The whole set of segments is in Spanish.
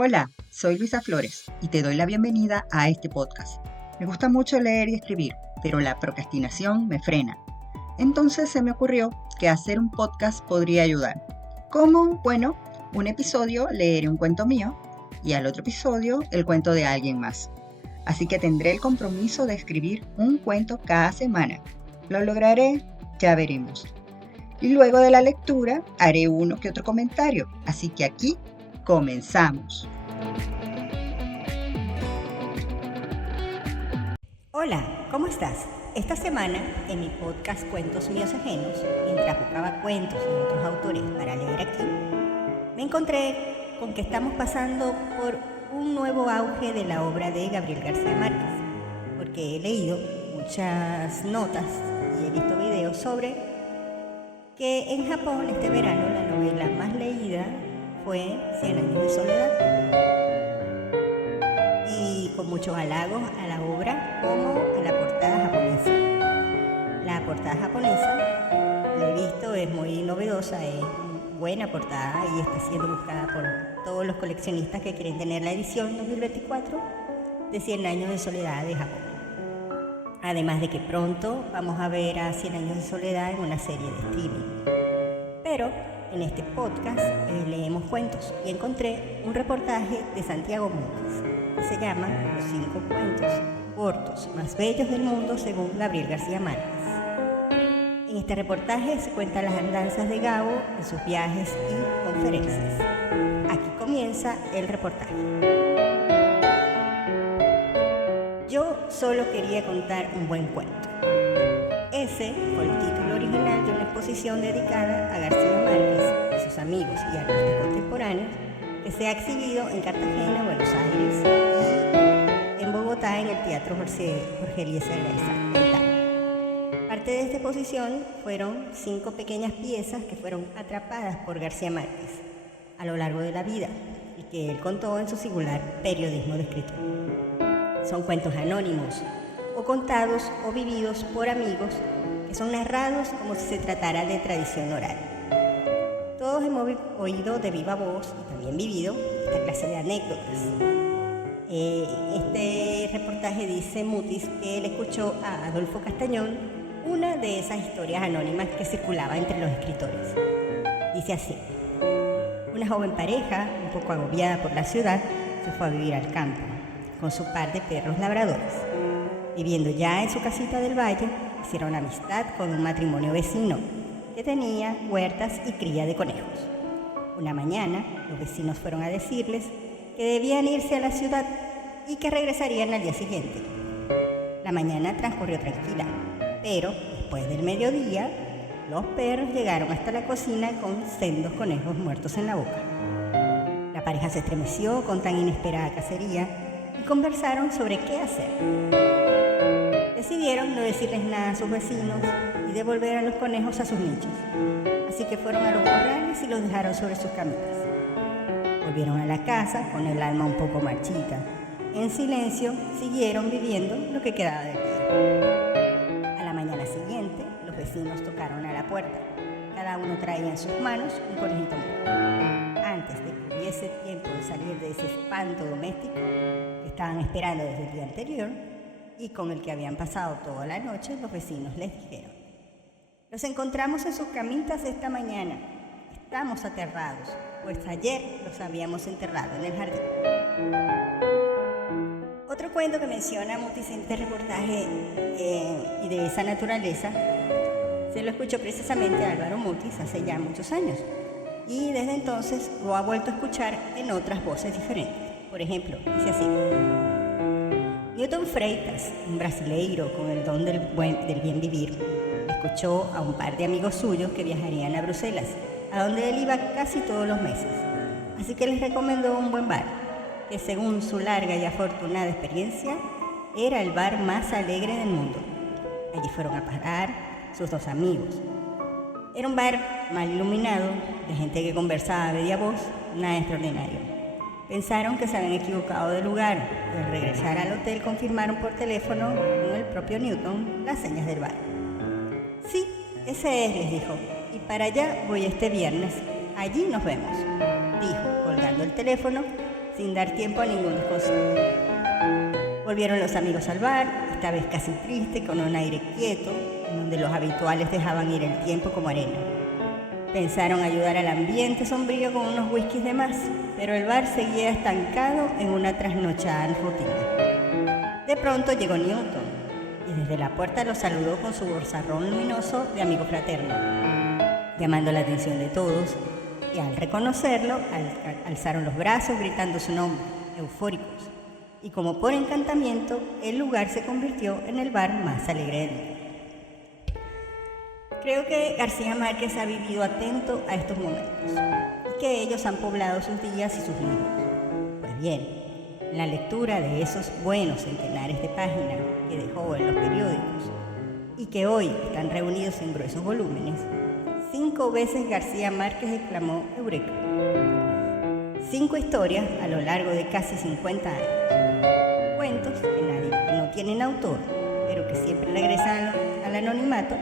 Hola, soy Luisa Flores y te doy la bienvenida a este podcast. Me gusta mucho leer y escribir, pero la procrastinación me frena. Entonces se me ocurrió que hacer un podcast podría ayudar. ¿Cómo? Bueno, un episodio leeré un cuento mío y al otro episodio el cuento de alguien más. Así que tendré el compromiso de escribir un cuento cada semana. ¿Lo lograré? Ya veremos. Y luego de la lectura haré uno que otro comentario. Así que aquí comenzamos. Hola, ¿cómo estás? Esta semana, en mi podcast Cuentos Míos Ajenos, mientras buscaba cuentos de otros autores para leer aquí, me encontré con que estamos pasando por un nuevo auge de la obra de Gabriel García Márquez, porque he leído muchas notas y he visto videos sobre que en Japón este verano la novela más leída fue 100 años de soledad, y con muchos halagos a la obra como a la portada japonesa. La portada japonesa, la he visto, es muy novedosa, es buena portada y está siendo buscada por todos los coleccionistas que quieren tener la edición 2024 de 100 años de soledad de Japón. Además de que pronto vamos a ver a 100 años de soledad en una serie de streaming. Pero en este podcast leemos cuentos y encontré un reportaje de Santiago Montes que se llama Los 5 cuentos cortos más bellos del mundo según Gabriel García Márquez. En este reportaje se cuentan las andanzas de Gabo en sus viajes y conferencias. Aquí comienza el reportaje. Yo solo quería contar un buen cuento. Ese fue el título original de una exposición dedicada a García Márquez y sus amigos y artistas contemporáneos que se ha exhibido en Cartagena, Buenos Aires y en Bogotá en el Teatro Jorge Eliezer Gaitán. Parte de esta exposición fueron 5 pequeñas piezas que fueron atrapadas por García Márquez a lo largo de la vida y que él contó en su singular periodismo de escritor. Son cuentos anónimos, o contados o vividos por amigos, que son narrados como si se tratara de tradición oral. Todos hemos oído de viva voz y también vivido esta clase de anécdotas. Este reportaje dice Mutis que él escuchó a Adolfo Castañón una de esas historias anónimas que circulaba entre los escritores. Dice así: una joven pareja, un poco agobiada por la ciudad, se fue a vivir al campo con su par de perros labradores. Viviendo ya en su casita del valle, hicieron amistad con un matrimonio vecino que tenía huertas y cría de conejos. Una mañana, los vecinos fueron a decirles que debían irse a la ciudad y que regresarían al día siguiente. La mañana transcurrió tranquila, pero después del mediodía, los perros llegaron hasta la cocina con sendos conejos muertos en la boca. La pareja se estremeció con tan inesperada cacería y conversaron sobre qué hacer. Decidieron no decirles nada a sus vecinos y devolver a los conejos a sus nichos. Así que fueron a los corrales y los dejaron sobre sus camitas. Volvieron a la casa con el alma un poco marchita. En silencio siguieron viviendo lo que quedaba del día. A la mañana siguiente, los vecinos tocaron a la puerta. Cada uno traía en sus manos un conejito muerto. Antes de que hubiese tiempo de salir de ese espanto doméstico que estaban esperando desde el día anterior y con el que habían pasado toda la noche, los vecinos les dijeron: los encontramos en sus camitas esta mañana. Estamos aterrados, pues ayer los habíamos enterrado en el jardín. Otro cuento que menciona Mutis en este reportaje y de esa naturaleza se lo escuchó precisamente a Álvaro Mutis hace ya muchos años y desde entonces lo ha vuelto a escuchar en otras voces diferentes. Por ejemplo, dice así: Newton Freitas, un brasileiro con el don del bien vivir, escuchó a un par de amigos suyos que viajarían a Bruselas, a donde él iba casi todos los meses. Así que les recomendó un buen bar, que según su larga y afortunada experiencia, era el bar más alegre del mundo. Allí fueron a parar sus 2 amigos. Era un bar mal iluminado, de gente que conversaba a media voz, nada extraordinario. Pensaron que se habían equivocado de lugar y al regresar al hotel confirmaron por teléfono con el propio Newton las señas del bar. Sí, ese es, les dijo, y para allá voy este viernes. Allí nos vemos, dijo, colgando el teléfono, sin dar tiempo a ningún desconcierto. Volvieron los amigos al bar, esta vez casi triste, con un aire quieto, en donde los habituales dejaban ir el tiempo como arena. Pensaron ayudar al ambiente sombrío con unos whiskies de más, pero el bar seguía estancado en una trasnochada rutina. De pronto llegó Newton, y desde la puerta los saludó con su bozarrón luminoso de amigo fraterno, llamando la atención de todos, y al reconocerlo, alzaron los brazos gritando su nombre, eufóricos, y como por encantamiento, el lugar se convirtió en el bar más alegre del mundo. Creo que García Márquez ha vivido atento a estos momentos, y que ellos han poblado sus días y sus libros. Pues bien, en la lectura de esos buenos centenares de páginas que dejó en los periódicos, y que hoy están reunidos en gruesos volúmenes, 5 veces García Márquez exclamó Eureka. 5 historias a lo largo de casi 50 años. Cuentos que no tienen autor, pero que siempre regresan al anonimato,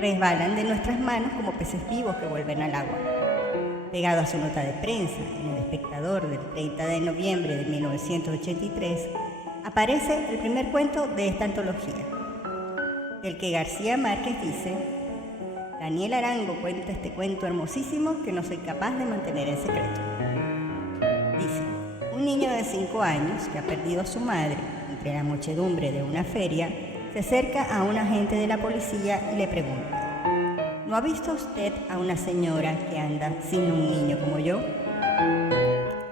resbalan de nuestras manos como peces vivos que vuelven al agua. Pegado a su nota de prensa en El Espectador del 30 de noviembre de 1983, aparece el primer cuento de esta antología, del que García Márquez dice: Daniel Arango cuenta este cuento hermosísimo que no soy capaz de mantener en secreto. Dice: un niño de 5 años que ha perdido a su madre entre la muchedumbre de una feria se acerca a un agente de la policía y le pregunta: ¿no ha visto usted a una señora que anda sin un niño como yo?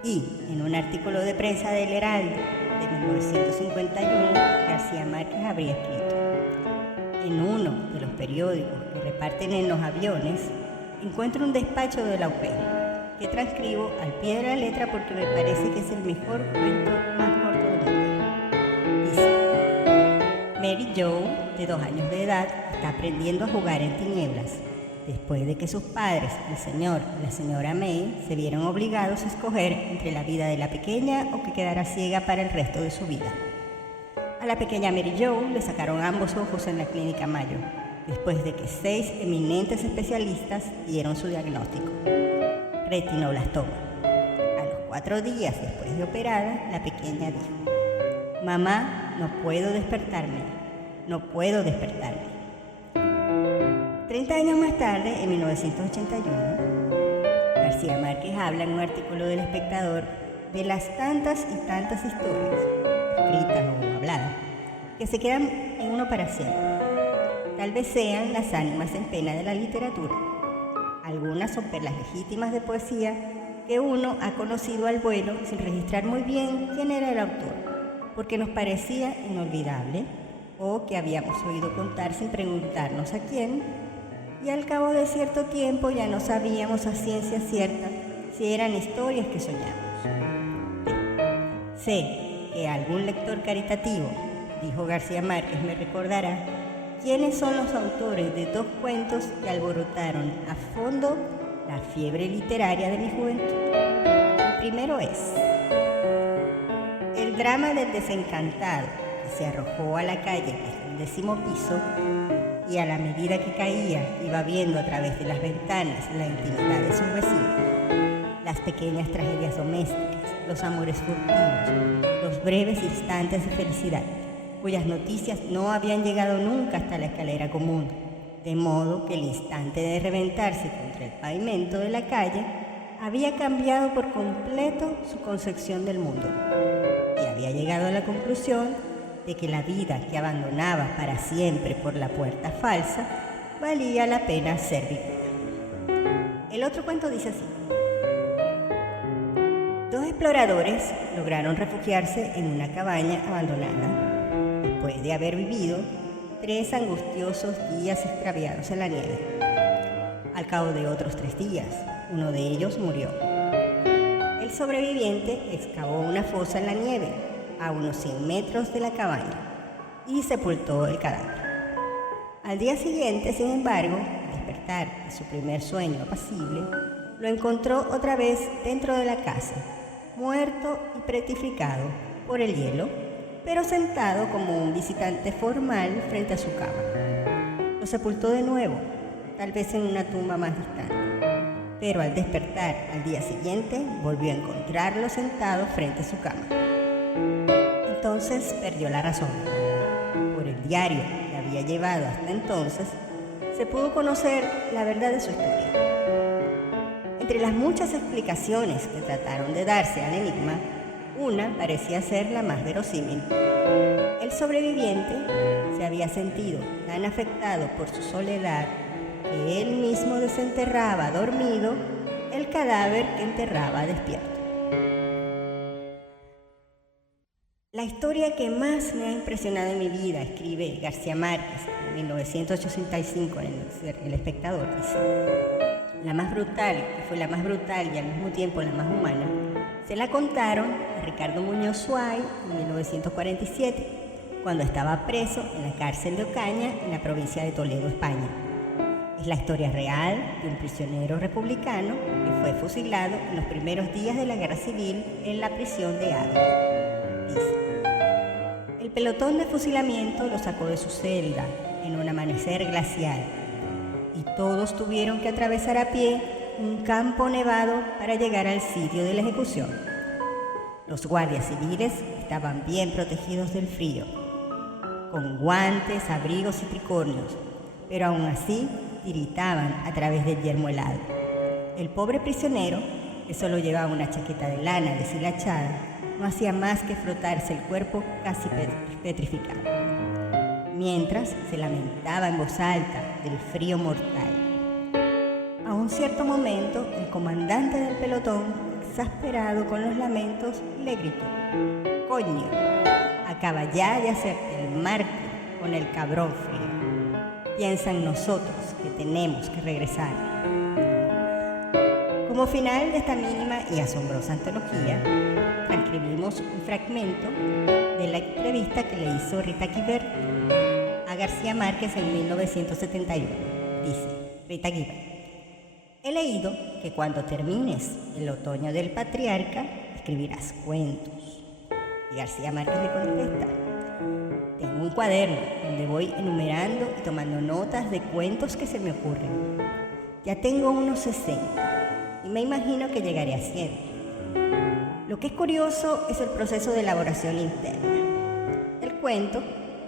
Y en un artículo de prensa del Heraldo de 1951, García Márquez habría escrito: en uno de los periódicos que reparten en los aviones, encuentro un despacho de la UP, que transcribo al pie de la letra porque me parece que es el mejor cuento más corto del mundo. Dice: Mary Jo, de 2 años de edad, está aprendiendo a jugar en tinieblas, después de que sus padres, el señor y la señora May, se vieron obligados a escoger entre la vida de la pequeña o que quedara ciega para el resto de su vida. A la pequeña Mary Jo le sacaron ambos ojos en la clínica Mayo, después de que 6 eminentes especialistas dieron su diagnóstico: retinoblastoma. A los 4 días después de operada, la pequeña dijo: mamá, no puedo despertarme, no puedo despertarme. 30 años más tarde, en 1981, García Márquez habla en un artículo del Espectador de las tantas y tantas historias, escritas o habladas, que se quedan en uno para siempre. Tal vez sean las ánimas en pena de la literatura. Algunas son perlas legítimas de poesía que uno ha conocido al vuelo sin registrar muy bien quién era el autor, porque nos parecía inolvidable o que habíamos oído contar sin preguntarnos a quién, y al cabo de cierto tiempo ya no sabíamos a ciencia cierta si eran historias que soñamos. Sé que algún lector caritativo, dijo García Márquez, me recordará quiénes son los autores de 2 cuentos que alborotaron a fondo la fiebre literaria de mi juventud. El primero es el drama del desencantado que se arrojó a la calle desde el 10º piso y a la medida que caía iba viendo a través de las ventanas la intimidad de sus vecinos, las pequeñas tragedias domésticas, los amores furtivos, los breves instantes de felicidad, cuyas noticias no habían llegado nunca hasta la escalera común, de modo que el instante de reventarse contra el pavimento de la calle había cambiado por completo su concepción del mundo y había llegado a la conclusión de que la vida que abandonaba para siempre por la puerta falsa valía la pena ser vivida. El otro cuento dice así: 2 exploradores lograron refugiarse en una cabaña abandonada después de haber vivido 3 angustiosos días extraviados en la nieve. Al cabo de otros 3 días, uno de ellos murió. El sobreviviente excavó una fosa en la nieve a unos 100 metros de la cabaña y sepultó el cadáver. Al día siguiente, sin embargo, al despertar de su primer sueño apacible, lo encontró otra vez dentro de la casa, muerto y petrificado por el hielo, pero sentado como un visitante formal frente a su cama. Lo sepultó de nuevo, tal vez en una tumba más distante. pero al despertar al día siguiente volvió a encontrarlo sentado frente a su cama. Entonces perdió la razón. Por el diario que había llevado hasta entonces, se pudo conocer la verdad de su historia. Entre las muchas explicaciones que trataron de darse al enigma, una parecía ser la más verosímil. El sobreviviente se había sentido tan afectado por su soledad que él mismo desenterraba dormido el cadáver que enterraba despierto. La historia que más me ha impresionado en mi vida, escribe García Márquez en 1985 en El Espectador, dice: la más brutal, que fue la más brutal y al mismo tiempo la más humana, se la contaron a Ricardo Muñoz Suay en 1947, cuando estaba preso en la cárcel de Ocaña, en la provincia de Toledo, España. Es la historia real de un prisionero republicano que fue fusilado en los primeros días de la Guerra Civil en la prisión de Ávila. Dice: el pelotón de fusilamiento lo sacó de su celda en un amanecer glacial y todos tuvieron que atravesar a pie un campo nevado para llegar al sitio de la ejecución. Los guardias civiles estaban bien protegidos del frío, con guantes, abrigos y tricornios, pero aún así tiritaban a través del yermo helado. El pobre prisionero, que solo llevaba una chaqueta de lana deshilachada, no hacía más que frotarse el cuerpo casi petrificado, mientras se lamentaba en voz alta del frío mortal. A un cierto momento, el comandante del pelotón, exasperado con los lamentos, le gritó: «Coño, acaba ya de hacerte el mártir con el cabrón frío. Piensa en nosotros que tenemos que regresar». Como final de esta mínima y asombrosa antología, transcribimos un fragmento de la entrevista que le hizo Rita Guibert a García Márquez en 1971. Dice Rita Guibert: he leído que cuando termines El otoño del patriarca, escribirás cuentos. Y García Márquez le contesta: tengo un cuaderno donde voy enumerando y tomando notas de cuentos que se me ocurren. Ya tengo unos 60 y me imagino que llegaré a 100. Lo que es curioso es el proceso de elaboración interna. El cuento,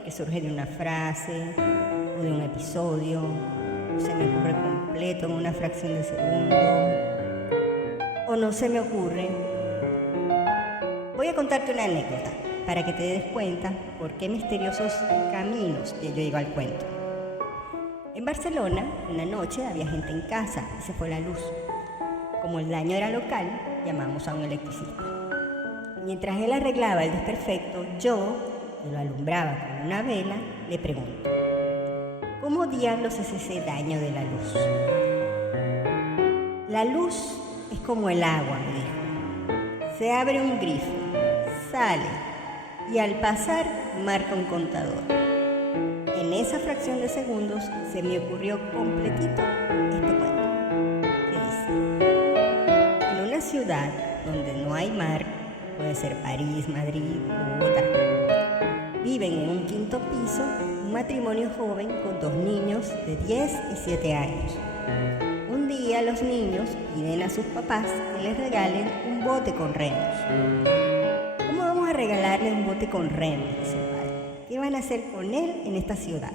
que surge de una frase o de un episodio, se me ocurre completo en una fracción de segundo, o no se me ocurre. Voy a contarte una anécdota para que te des cuenta por qué misteriosos caminos yo llego al cuento. En Barcelona, una noche había gente en casa y se fue la luz. Como el daño era local, llamamos a un electricista. Mientras él arreglaba el desperfecto, yo, que lo alumbraba con una vela, le pregunto: ¿cómo diablos es ese daño de la luz? La luz es como el agua, me dijo. Se abre un grifo, sale y al pasar marca un contador. En esa fracción de segundos se me ocurrió completito este cuento, que dice: en una ciudad donde no hay mar, puede ser París, Madrid, Bogotá, viven en un quinto piso un matrimonio joven con 2 niños de 10 y 7 años. Un día los niños piden a sus papás que les regalen un bote con remos. ¿Cómo vamos a regalarle un bote con remos?, dice el padre. ¿Qué van a hacer con él en esta ciudad?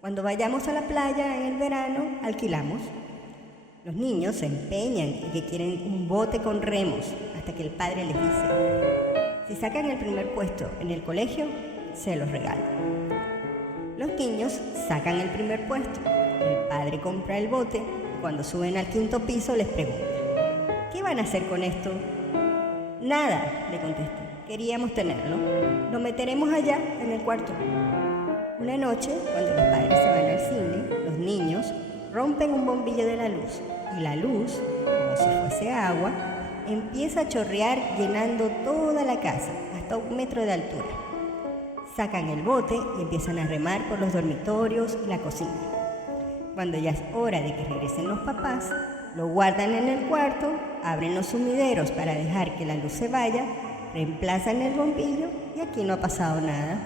Cuando vayamos a la playa en el verano, alquilamos. Los niños se empeñan en que quieren un bote con remos hasta que el padre les dice: si sacan el primer puesto en el colegio, se los regalo. Los niños sacan el primer puesto. El padre compra el bote y cuando suben al quinto piso les pregunta: ¿qué van a hacer con esto? Nada, le contestan. Queríamos tenerlo. Lo meteremos allá en el cuarto. Una noche, cuando los padres se van al cine, los niños rompen un bombillo de la luz y la luz, como si fuese agua, empieza a chorrear llenando toda la casa, hasta 1 metro de altura. Sacan el bote y empiezan a remar por los dormitorios y la cocina. Cuando ya es hora de que regresen los papás, lo guardan en el cuarto, abren los sumideros para dejar que la luz se vaya, reemplazan el bombillo y aquí no ha pasado nada.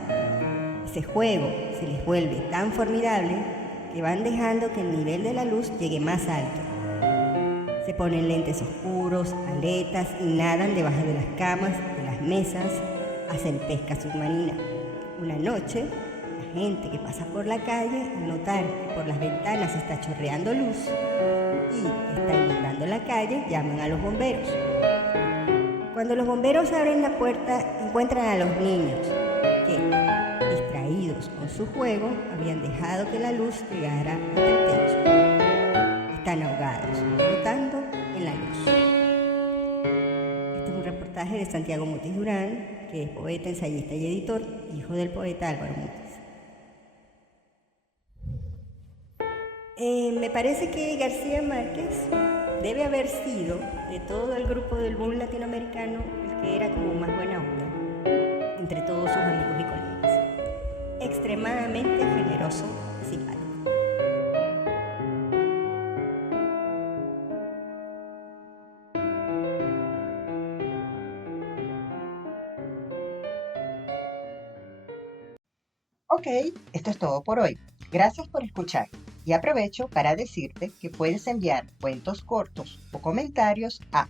Ese juego se les vuelve tan formidable que van dejando que el nivel de la luz llegue más alto. Se ponen lentes oscuros, aletas y nadan debajo de las camas, de las mesas, hacen pesca submarina. Una noche, la gente que pasa por la calle, al notar que por las ventanas está chorreando luz y está inundando la calle, llaman a los bomberos. Cuando los bomberos abren la puerta, encuentran a los niños que, distraídos con su juego, habían dejado que la luz llegara hasta el techo. Están ahogados, flotando en la luz. Este es un reportaje de Santiago Mutis Durán, que es poeta, ensayista y editor, hijo del poeta Álvaro Mutis. Me parece que García Márquez debe haber sido, de todo el grupo del boom latinoamericano, el que era como más buena onda entre todos sus amigos y colegas. Extremadamente generoso y simpático. Ok, esto es todo por hoy. Gracias por escuchar. Y aprovecho para decirte que puedes enviar cuentos cortos o comentarios a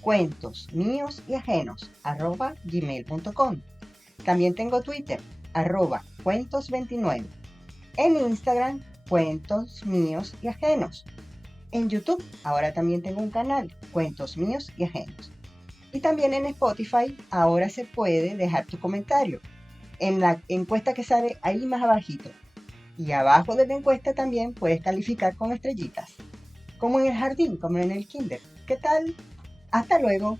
cuentosmiosajenos@gmail.com. También tengo Twitter, @cuentos29. En Instagram, Cuentos Míos y Ajenos. En YouTube, ahora también tengo un canal, Cuentos Míos y Ajenos. Y también en Spotify, ahora se puede dejar tu comentario en la encuesta que sale ahí más abajito. Y abajo de la encuesta también puedes calificar con estrellitas, como en el jardín, como en el kinder. ¿Qué tal? Hasta luego.